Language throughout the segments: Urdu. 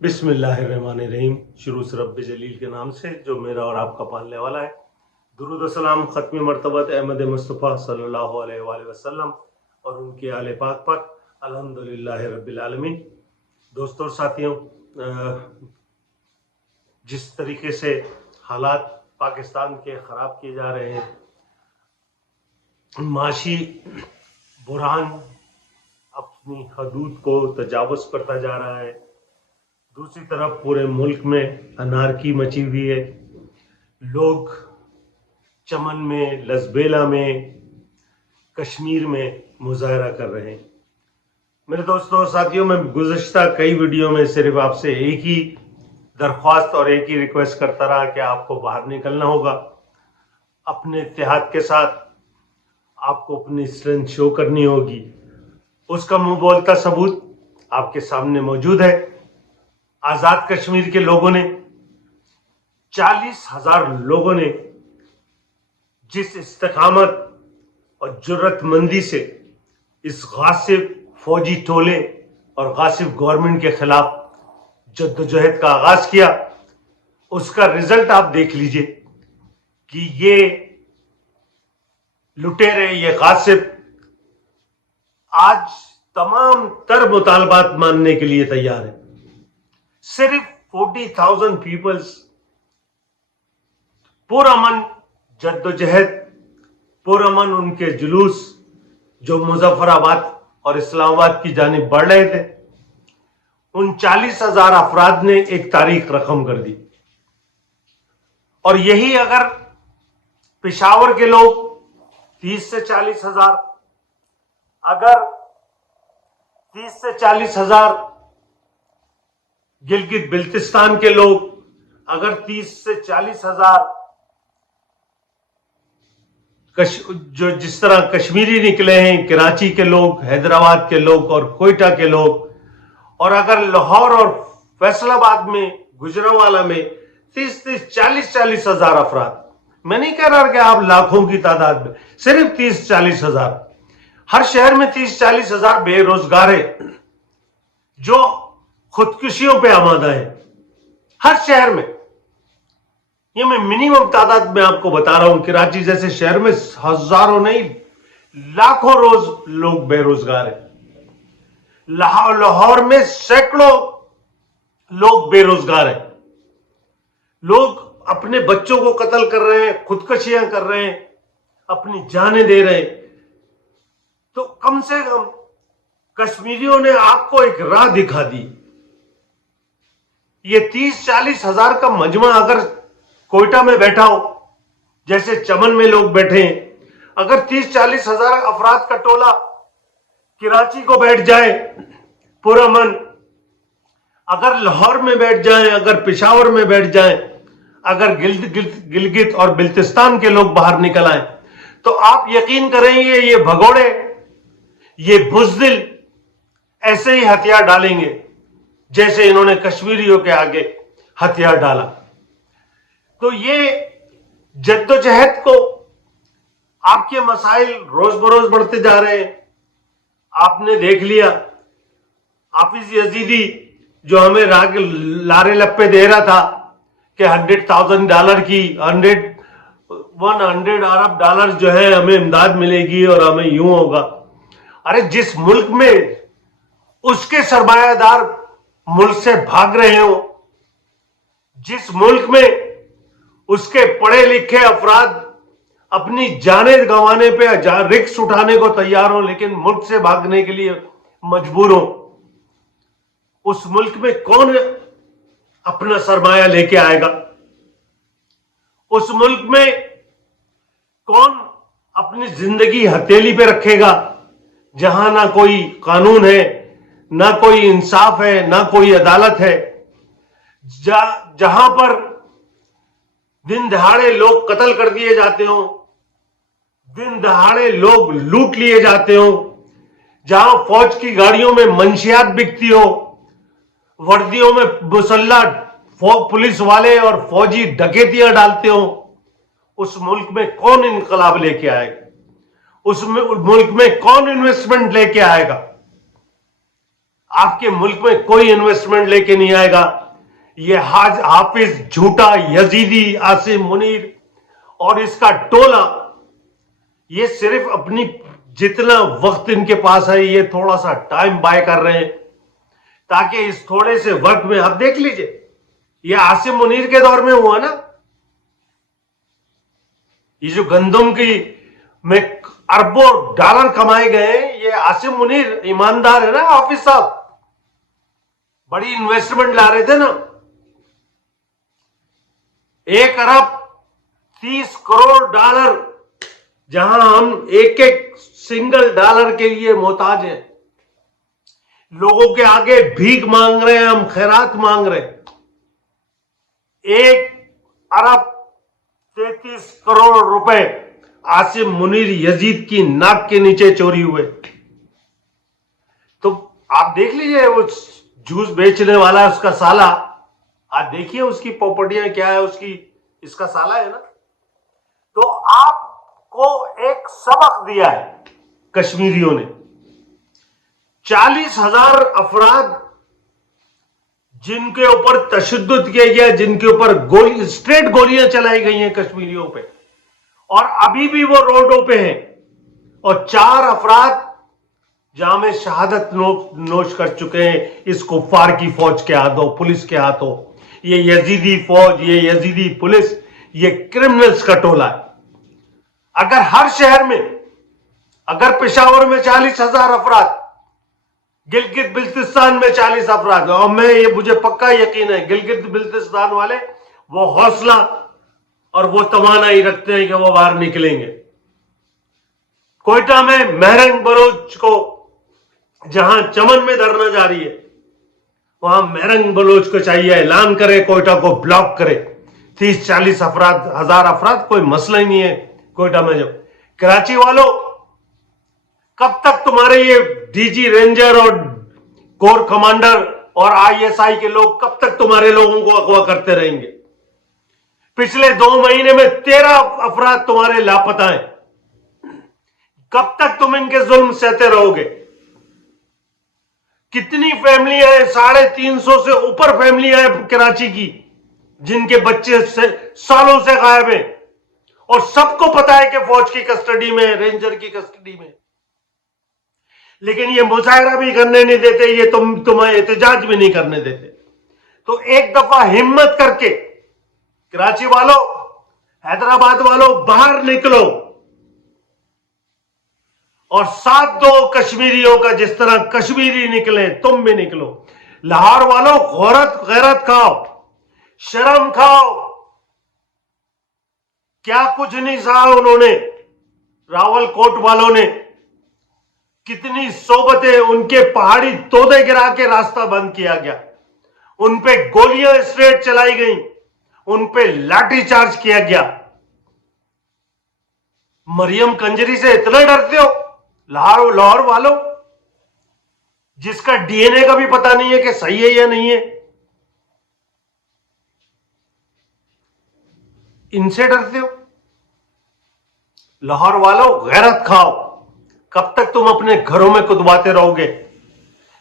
بسم اللہ الرحمن الرحیم۔ شروع سے رب جلیل کے نام سے جو میرا اور آپ کا پالنے والا ہے۔ درود و سلام ختمی مرتبت احمد مصطفیٰ صلی اللہ علیہ وآلہ وسلم اور ان کے آل پاک پر الحمدللہ رب العالمین۔ دوستوں اور ساتھیوں، جس طریقے سے حالات پاکستان کے خراب کیے جا رہے ہیں، معاشی بحران اپنی حدود کو تجاوز کرتا جا رہا ہے، دوسری طرف پورے ملک میں انارکی مچی ہوئی ہے، لوگ چمن میں، لزبیلا میں، کشمیر میں مظاہرہ کر رہے ہیں۔ میرے دوستوں اور ساتھیوں، میں گزشتہ کئی ویڈیو میں صرف آپ سے ایک ہی درخواست اور ایک ہی ریکویسٹ کرتا رہا کہ آپ کو باہر نکلنا ہوگا، اپنے اتحاد کے ساتھ آپ کو اپنی اسٹرینتھ شو کرنی ہوگی۔ اس کا منہ بولتا ثبوت آپ کے سامنے موجود ہے۔ آزاد کشمیر کے لوگوں نے، 40,000 لوگوں نے جس استقامت اور جرت مندی سے اس غاصب فوجی ٹولے اور غاصب گورنمنٹ کے خلاف جدوجہد کا آغاز کیا، اس کا رزلٹ آپ دیکھ لیجئے کہ یہ لٹیرے، یہ غاصب آج تمام تر مطالبات ماننے کے لیے تیار ہے۔ صرف 40,000 پیپلز پرامن جدوجہد، پرامن ان کے جلوس جو مظفر آباد اور اسلام آباد کی جانب بڑھ رہے تھے، ان 40,000 افراد نے ایک تاریخ رقم کر دی۔ اور یہی اگر پشاور کے لوگ 30 سے 40,000، اگر 30 سے 40,000 گلگت بلتستان کے لوگ، اگر 30 سے 40,000 جو جس طرح کشمیری نکلے ہیں، کراچی کے لوگ، حیدرآباد کے لوگ اور کوئٹہ کے لوگ، اور اگر لاہور اور فیصل آباد میں، گجرانوالہ میں 40,000 افراد، میں نہیں کہہ رہا کہ آپ لاکھوں کی تعداد میں، صرف 30,000 ہر شہر میں 30,000 بے روزگار ہیں جو خودکشیوں پہ آمادہ ہے، ہر شہر میں۔ یہ میں منیمم تعداد میں آپ کو بتا رہا ہوں۔ کراچی جیسے شہر میں ہزاروں نہیں، لاکھوں روز لوگ بے روزگار ہیں۔ لاہور میں سینکڑوں لوگ بے روزگار ہیں۔ لوگ اپنے بچوں کو قتل کر رہے ہیں، خودکشیاں کر رہے ہیں، اپنی جانیں دے رہے ہیں۔ تو کم سے کم کشمیریوں نے آپ کو ایک راہ دکھا دی۔ یہ 30,000-40,000 کا مجمع اگر کوئٹہ میں بیٹھا ہو، جیسے چمن میں لوگ بیٹھے ہیں، اگر 30,000-40,000 افراد کا ٹولہ کراچی کو بیٹھ جائے پرامن، اگر لاہور میں بیٹھ جائیں، اگر پشاور میں بیٹھ جائیں، اگر گلگت اور بلتستان کے لوگ باہر نکل آئیں، تو آپ یقین کریں گے یہ بھگوڑے، یہ بزدل ایسے ہی ہتھیار ڈالیں گے جیسے انہوں نے کشمیریوں کے آگے ہتھیار ڈالا۔ تو یہ جدوجہد کو، آپ کے مسائل روز بروز بڑھتے جا رہے ہیں۔ آپ نے دیکھ لیا حافظ یزیدی جو ہمیں لارے لپے دے رہا تھا کہ $100,000 کی 100 ارب ڈالر جو ہے ہمیں امداد ملے گی اور ہمیں یوں ہوگا۔ ارے جس ملک میں اس کے سرمایہ دار ملک سے بھاگ رہے ہوں، جس ملک میں اس کے پڑھے لکھے افراد اپنی جانیں گنوانے پہ رکس اٹھانے کو تیار ہوں لیکن ملک سے بھاگنے کے لیے مجبور ہوں، اس ملک میں کون اپنا سرمایہ لے کے آئے گا؟ اس ملک میں کون اپنی زندگی ہتھیلی پہ رکھے گا جہاں نہ کوئی قانون ہے، نہ کوئی انصاف ہے، نہ کوئی عدالت ہے، جہاں پر دن دہاڑے لوگ قتل کر دیے جاتے ہوں، دن دہاڑے لوگ لوٹ لیے جاتے ہوں، جہاں فوج کی گاڑیوں میں منشیات بکتی ہو، وردیوں میں مسلح پولیس والے اور فوجی ڈکیتیاں ڈالتے ہوں، اس ملک میں کون انقلاب لے کے آئے گا؟ اس ملک میں کون انویسٹمنٹ لے کے آئے گا؟ آپ کے ملک میں کوئی انویسٹمنٹ لے کے نہیں آئے گا. یہ حافظ جھوٹا یزیدی عاصم منیر اور اس کا ٹولہ یہ صرف اپنی جتنا وقت ان کے پاس ہے یہ تھوڑا سا ٹائم بائے کر رہے ہیں تاکہ اس تھوڑے سے وقت میں آپ دیکھ لیجئے یہ عاصم منیر کے دور میں ہوا نا. یہ جو گندم کی میں اربوں ڈالر کمائے گئے یہ عاصم منیر ایماندار ہے نا. حافظ صاحب بڑی انویسٹمنٹ لا رہے تھے نا. 1 ارب 30 کروڑ ڈالر جہاں ہم ایک ایک سنگل ڈالر کے لیے محتاج ہیں. لوگوں کے آگے بھیک مانگ رہے ہیں ہم خیرات مانگ رہے ہیں. 1 ارب 33 کروڑ روپے عاصم منیر یزید کی ناک کے نیچے چوری ہوئے. تو آپ دیکھ لیجئے وہ جوس بیچنے والا اس کا سالہ آپ دیکھیے اس کی پراپرٹیاں کیا ہے اس کا سالہ ہے نا. تو آپ کو ایک سبق دیا ہے کشمیریوں نے. 40,000 افراد جن کے اوپر تشدد کیا گیا جن کے اوپر اسٹریٹ گولیاں چلائی گئی ہیں کشمیریوں پہ اور ابھی بھی وہ روڈوں پہ ہیں اور 4 افراد جہاں میں شہادت نوش کر چکے ہیں اس کفار کی فوج کے ہاتھوں پولیس کے ہاتھوں. یہ یزیدی فوج یہ یزیدی پولیس یہ کرمنلز کا ٹولہ ہے. اگر ہر شہر میں اگر پشاور میں 40,000 افراد گلگت بلتستان میں 40 افراد اور مجھے پکا یقین ہے گلگت بلتستان والے وہ حوصلہ اور وہ توانائی رکھتے ہیں کہ وہ باہر نکلیں گے. کوئٹہ میں مہرنگ بلوچ کو جہاں چمن میں دھرنا جاری ہے وہاں مہرنگ بلوچ کو چاہیے اعلان کرے کوئٹہ کو بلاک کرے. 30-40 ہزار افراد کوئی مسئلہ ہی نہیں ہے کوئٹہ میں. جب کراچی والوں کب تک تمہارے یہ ڈی جی رینجر اور کور کمانڈر اور ISI کے لوگ کب تک تمہارے لوگوں کو اغوا کرتے رہیں گے؟ پچھلے 2 مہینے میں 13 افراد تمہارے لاپتہ ہیں. کب تک تم ان کے ظلم سہتے رہو گے؟ کتنی فیملیاں ہیں 350 سے اوپر فیملیاں ہیں کراچی کی جن کے بچے سالوں سے غائب ہیں اور سب کو پتا ہے کہ فوج کی کسٹڈی میں رینجر کی کسٹڈی میں. لیکن یہ مظاہرہ بھی کرنے نہیں دیتے یہ تمہیں احتجاج بھی نہیں کرنے دیتے. تو ایک دفعہ ہمت کر کے کراچی والوں حیدرآباد والوں باہر نکلو اور ساتھ دو کشمیریوں کا جس طرح کشمیری نکلے تم بھی نکلو. لاہور والوں غیرت کھاؤ شرم کھاؤ. کیا کچھ نہیں سہا انہوں نے. راول کوٹ والوں نے کتنی صحبتیں ان کے پہاڑی تودے گرا کے راستہ بند کیا گیا. ان پہ گولیاں اسٹریٹ چلائی گئیں ان پہ لاٹھی چارج کیا گیا. مریم کنجری سے اتنا ڈرتے ہو لاہور والوں جس کا DNA کا بھی پتا نہیں ہے کہ صحیح ہے یا نہیں ہے. ان سے ڈرتے ہو. لاہور والوں غیرت کھاؤ. کب تک تم اپنے گھروں میں کدواتے رہو گے؟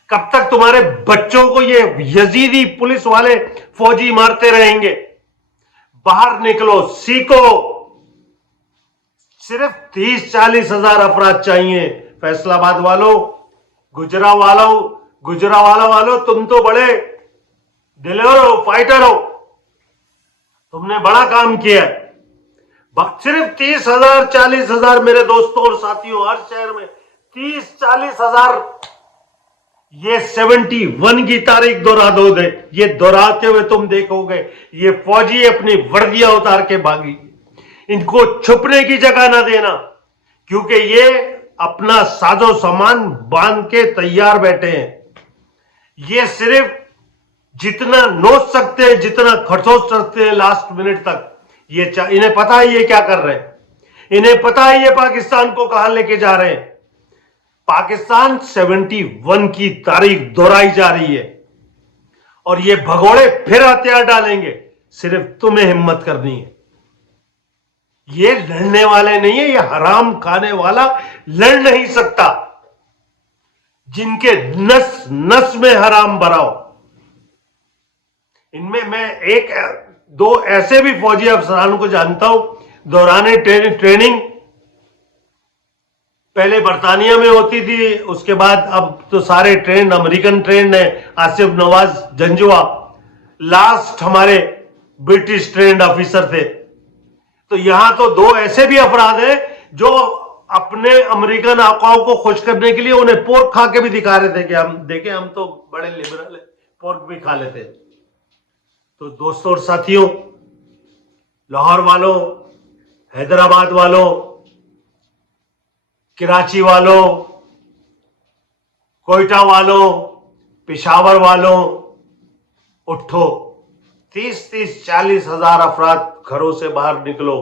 کب تک تمہارے بچوں کو یہ یزیدی پولیس والے فوجی مارتے رہیں گے؟ باہر نکلو سیکھو. صرف 30-40 ہزار افراد چاہیے. فیصل آباد والوں گجرانوالہ والوں تم تو بڑے دلیر ہو فائٹر ہو. تم نے بڑا کام کیا ہے. صرف 30,000 40,000 میرے دوستوں اور ساتھیوں ہر شہر میں 30-40 ہزار. یہ 71 کی تاریخ دہرا دو گے. یہ دہراتے ہوئے تم دیکھو گے یہ فوجی اپنی وردیاں اتار کے بھاگی. ان کو چھپنے کی جگہ نہ دینا کیونکہ یہ اپنا ساز و سامان باندھ کے تیار بیٹھے ہیں. یہ صرف جتنا نوچ سکتے ہیں جتنا کھٹوچ سکتے ہیں لاسٹ منٹ تک. انہیں پتا ہے یہ کیا کر رہے ہیں. انہیں پتا ہے یہ پاکستان کو کہاں لے کے جا رہے ہیں. پاکستان 71 کی تاریخ دہرائی جا رہی ہے اور یہ بھگوڑے پھر ہتھیار ڈالیں گے. صرف تمہیں ہمت کرنی ہے. یہ لڑنے والے نہیں ہے. یہ حرام کھانے والا لڑ نہیں سکتا. جن کے نس نس میں حرام بھرا ہو. ان میں ایک دو ایسے بھی فوجی افسران کو جانتا ہوں دوران ٹریننگ، پہلے برطانیہ میں ہوتی تھی، اس کے بعد اب تو سارے ٹرینڈ امریکن ٹرینڈ ہیں. آصف نواز جنجوا لاسٹ ہمارے برٹش ٹرینڈ آفیسر تھے. تو یہاں تو دو ایسے بھی افراد ہیں جو اپنے امریکن آقاؤں کو خوش کرنے کے لیے انہیں پورک کھا کے بھی دکھا رہے تھے کہ ہم دیکھیں ہم تو بڑے لبرل ہیں، پورک بھی کھا لیتے. تو دوستوں اور ساتھیوں، لاہور والوں، حیدرآباد والوں، کراچی والوں، کوئٹہ والوں، پشاور والوں، اٹھو. 30-40 افراد گھروں سے باہر نکلو.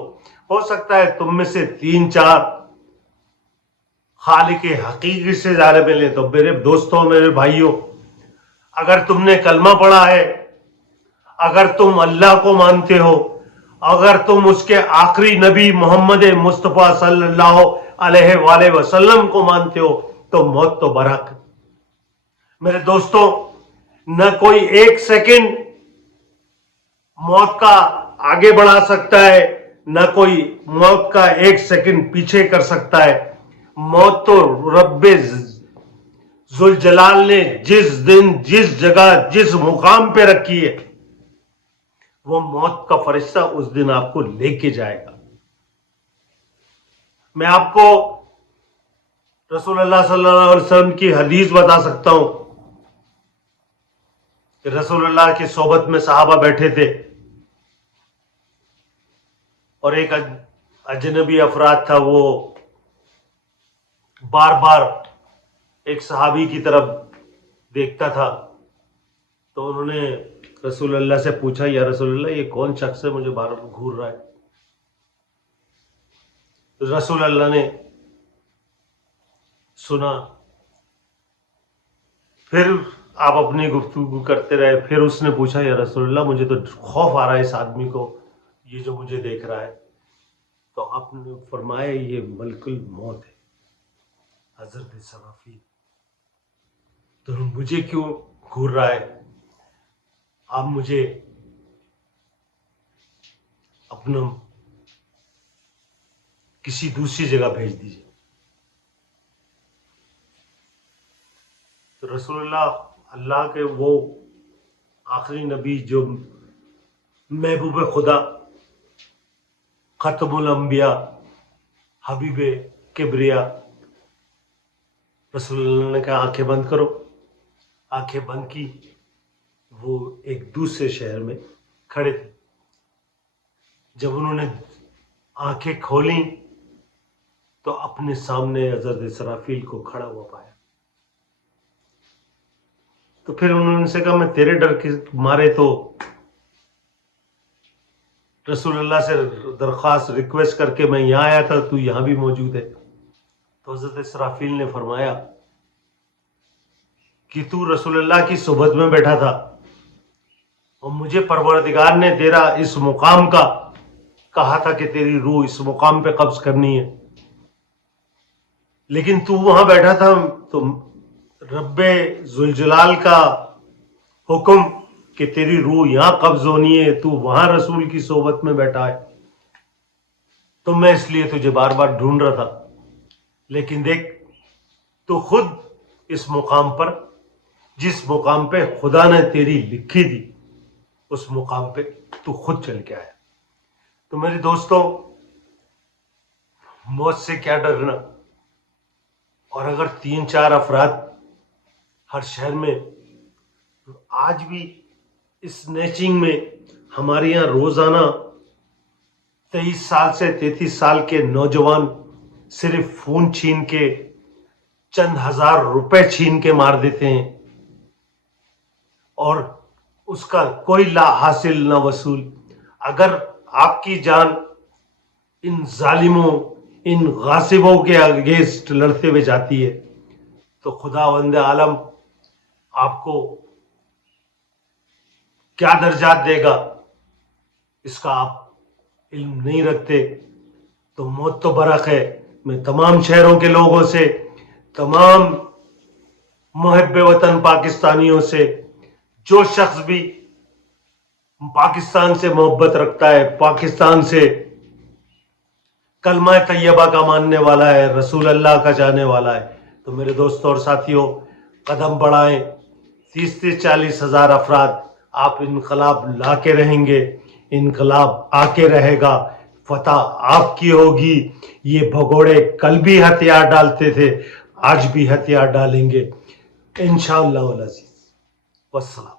ہو سکتا ہے تم میں سے 3-4 خالق حقیقی سے زیادہ ملے. تو میرے دوستوں، میرے بھائیوں، اگر تم نے کلمہ پڑھا ہے، اگر تم اللہ کو مانتے ہو، اگر تم اس کے آخری نبی محمد مصطفیٰ صلی اللہ علیہ وآلہ وسلم کو مانتے ہو تو موت تو برحق. میرے دوستوں، نہ کوئی ایک سیکنڈ موت کا آگے بڑھا سکتا ہے، نہ کوئی موت کا ایک سیکنڈ پیچھے کر سکتا ہے. موت تو رب ذوالجلال نے جس دن، جس جگہ، جس مقام پہ رکھی ہے، وہ موت کا فرشتہ اس دن آپ کو لے کے جائے گا. میں آپ کو رسول اللہ صلی اللہ علیہ وسلم کی حدیث بتا سکتا ہوں کہ رسول اللہ کی صحبت میں صحابہ بیٹھے تھے اور ایک اجنبی افراد تھا، وہ بار بار ایک صحابی کی طرف دیکھتا تھا. تو انہوں نے رسول اللہ سے پوچھا، یا رسول اللہ یہ کون شخص ہے مجھے بار بار گھور رہا ہے؟ رسول اللہ نے سنا. پھر آپ اپنی گفتگو کرتے رہے. پھر اس نے پوچھا، یا رسول اللہ مجھے تو خوف آ رہا ہے اس آدمی کو، یہ جو مجھے دیکھ رہا ہے. تو آپ نے فرمایا یہ ملک الموت ہے، حضرت اسرافیل. تو مجھے کیوں گھور رہا ہے؟ آپ مجھے اپنا کسی دوسری جگہ بھیج دیجیے. تو رسول اللہ کے وہ آخری نبی جو محبوب خدا، ختم الانبیاء، حبیب کبریا، رسول اللہ نے کہا آنکھیں بند کرو. آنکھیں بند کی. وہ ایک دوسرے شہر میں کھڑے تھے. جب انہوں نے آنکھیں کھولیں تو اپنے سامنے حضرت اسرافیل کو کھڑا ہوا پایا. تو پھر انہوں نے سے کہا میں تیرے ڈر کے مارے تو رسول اللہ سے درخواست ریکویسٹ کر کے میں یہاں آیا تھا، تو یہاں بھی موجود ہے. تو حضرت اسرافیل نے فرمایا کہ تو رسول اللہ کی صحبت میں بیٹھا تھا اور مجھے پروردگار نے تیرا اس مقام کا کہا تھا کہ تیری روح اس مقام پہ قبض کرنی ہے، لیکن تو وہاں بیٹھا تھا تو رب ذوالجلال کا حکم کہ تیری روح یہاں قبض ہونی ہے، تو وہاں رسول کی صحبت میں بیٹھا ہے. تو میں اس لیے تجھے بار بار ڈھونڈ رہا تھا. لیکن دیکھ، تو خود اس مقام پر، جس مقام پہ خدا نے تیری لکھی تھی، اس مقام پہ تو خود چل کے آیا. تو میرے دوستوں، موت سے کیا ڈرنا. اور اگر 3-4 افراد ہر شہر میں، آج بھی اس نیچنگ میں ہمارے یہاں روزانہ 23 سال سے 33 سال کے نوجوان صرف فون چھین کے، چند ہزار روپے چھین کے مار دیتے ہیں اور اس کا کوئی لا حاصل نہ وصول. اگر آپ کی جان ان ظالموں، ان غاصبوں کے اگینسٹ لڑتے ہوئے جاتی ہے تو خداوند عالم آپ کو کیا درجات دے گا اس کا آپ علم نہیں رکھتے. تو موت تو برحق ہے. میں تمام شہروں کے لوگوں سے، تمام محب وطن پاکستانیوں سے جو شخص بھی پاکستان سے محبت رکھتا ہے، پاکستان سے کلمہ طیبہ کا ماننے والا ہے، رسول اللہ کا جانے والا ہے، تو میرے دوستوں اور ساتھیوں قدم بڑھائیں. 30-40 ہزار افراد. آپ انقلاب لا کے رہیں گے، انقلاب آ کے رہے گا، فتح آپ کی ہوگی. یہ بھگوڑے کل بھی ہتھیار ڈالتے تھے، آج بھی ہتھیار ڈالیں گے انشاءاللہ العزیز. والسلام.